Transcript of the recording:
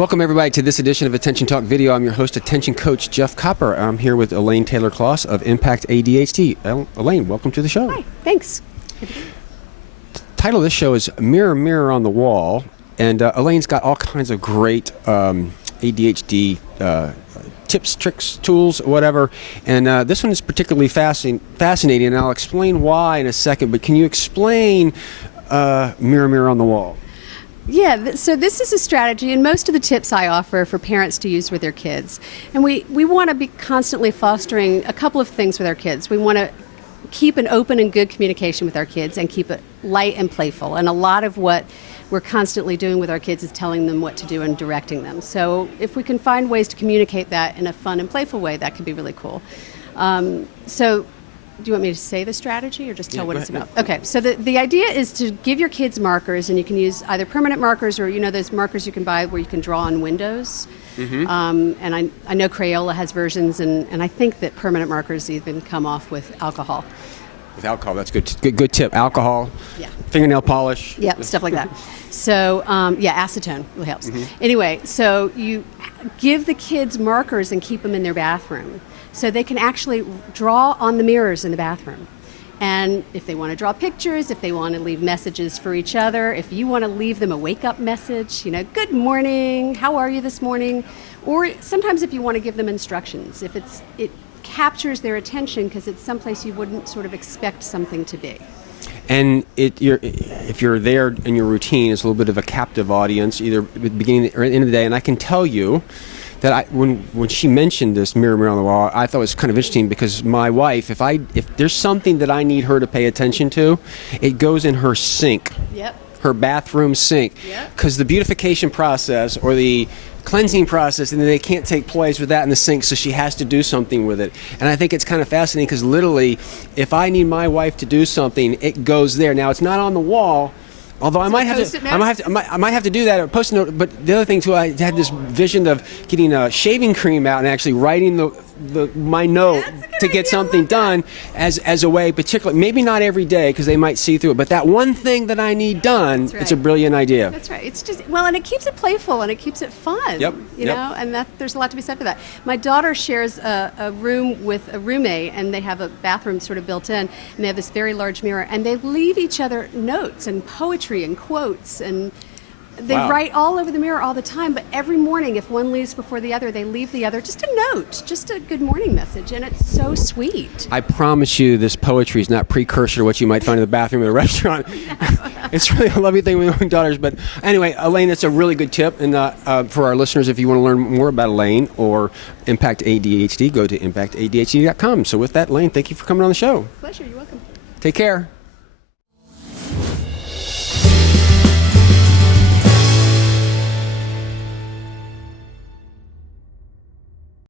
Welcome everybody to this edition of Attention Talk Video. I'm your host, Attention Coach Jeff Copper. I'm here with Elaine Taylor-Kloss of Impact ADHD. Elaine, welcome to the show. Hi, thanks. The title of this show is Mirror, Mirror on the Wall. And Elaine's got all kinds of great ADHD tips, tricks, tools, whatever. And this one is particularly fascinating, and I'll explain why in a second. But can you explain Mirror, Mirror on the Wall? Yeah, so this is a strategy, and most of the tips I offer for parents to use with their kids. And we want to be constantly fostering a couple of things with our kids. We want to keep an open and good communication with our kids and keep it light and playful. And a lot of what we're constantly doing with our kids is telling them what to do and directing them. So if we can find ways to communicate that in a fun and playful way, that could be really cool. So do you want me to say the strategy or just tell what it's about? Okay, so the idea is to give your kids markers, and you can use either permanent markers or those markers you can buy where you can draw on windows. Mm-hmm. And I know Crayola has versions, and I think that permanent markers even come off with alcohol. With alcohol, that's good tip. Alcohol, yeah. Fingernail polish. Yeah, stuff like that. So, acetone really helps. Mm-hmm. Anyway, so you give the kids markers and keep them in their bathroom so they can actually draw on the mirrors in the bathroom. And if they want to draw pictures, if they want to leave messages for each other, if you want to leave them a wake-up message, good morning, how are you this morning? Or sometimes if you want to give them instructions, if it captures their attention because it's someplace you wouldn't sort of expect something to be. And if you're there in your routine, it's a little bit of a captive audience, either at the beginning or at the end of the day. And I can tell you that when she mentioned this mirror, mirror on the wall, I thought it was kind of interesting because my wife, if there's something that I need her to pay attention to, it goes in her sink. Yep. Her bathroom sink. Because the beautification process or the cleansing process, and they can't take place with that in the sink, so she has to do something with it. And I think it's kind of fascinating because literally, if I need my wife to do something, it goes there. Now it's not on the wall. Although I might have to do that or post-it note. But the other thing too, I had this vision of getting shaving cream out and actually writing my note to get something done as a way, particularly maybe not every day because they might see through it. But that one thing that I need done, it's a brilliant idea. That's right. It's just and it keeps it playful and it keeps it fun. Yep. You know, and there's a lot to be said for that. My daughter shares a room with a roommate, and they have a bathroom sort of built in, and they have this very large mirror, and they leave each other notes and poetry and quotes, and they write all over the mirror all the time, but every morning, if one leaves before the other, they leave the other just a note, just a good morning message, and it's so sweet. I promise you this poetry is not precursor to what you might find in the bathroom at a restaurant. It's really a lovely thing with your own daughters. But anyway, Elaine, that's a really good tip. And for our listeners, if you want to learn more about Elaine or Impact ADHD, go to impactadhd.com. So with that, Elaine, thank you for coming on the show. Pleasure. You're welcome. Take care.